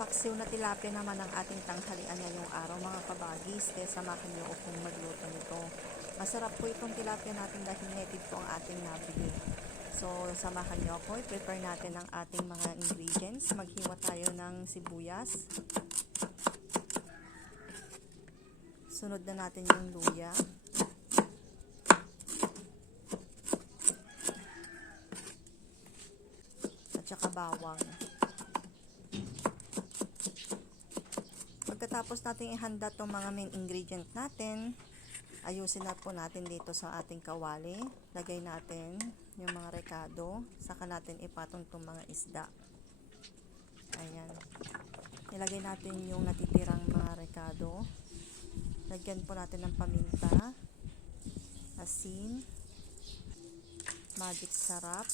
Paksiw na tilapia naman ang ating tanghalian ngayong araw mga kabagis, kaya samahan niyo akong magluto nito. Masarap po itong tilapia natin dahil native po ang ating nabili. So samahan niyo ako, i-prepare natin ang ating mga ingredients. Maghiwa tayo ng sibuyas. Sunod na natin yung luya. At saka bawang. Pagkatapos natin ihanda itong mga main ingredient natin, ayusin na po natin dito sa ating kawali. Lagay natin yung mga rekado, saka natin ipatong itong mga isda. Ayan. Nilagay natin yung natitirang mga rekado. Lagyan po natin ng paminta, asin, magic sarap,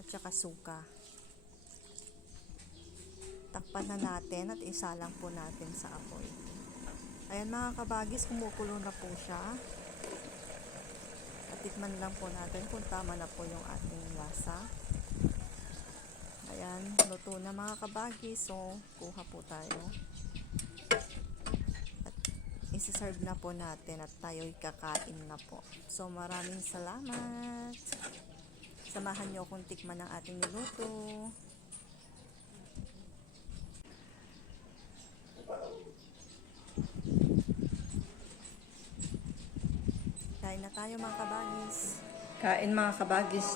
at saka suka. Takpan na natin at isalang po natin sa apoy. Ayan mga kabagis, kumukulo na po siya. At tikman lang po natin kung tama na po yung ating lasa. Ayan, luto na mga kabagis. So, kuha po tayo. At isi-serve na po natin at tayo'y kakain na po. So, maraming salamat. Samahan niyo akong tikman ng ating niluto. Kain na tayo mga kabagis. Kain mga kabagis.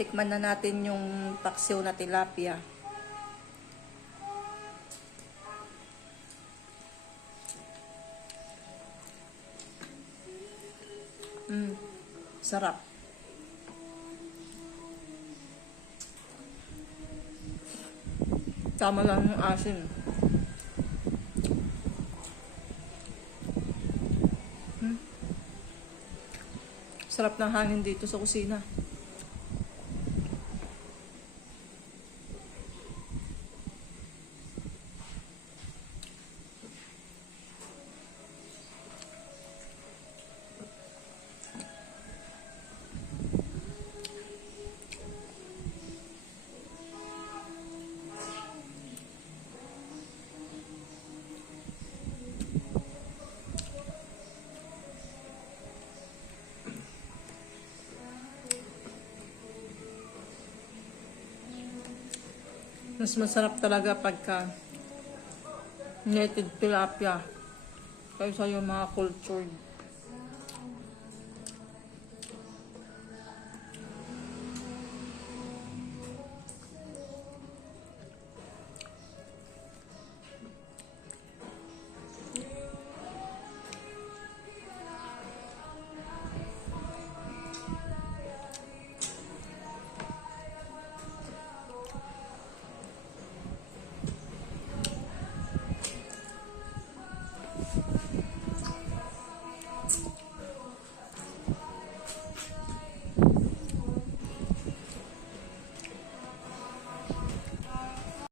Tikman na natin yung paksiw na tilapia. Sarap. Tama lang yung asin. Sarap ng hangin dito sa kusina. Mas masarap talaga pagka native tilapia kaysa yung mga cultured.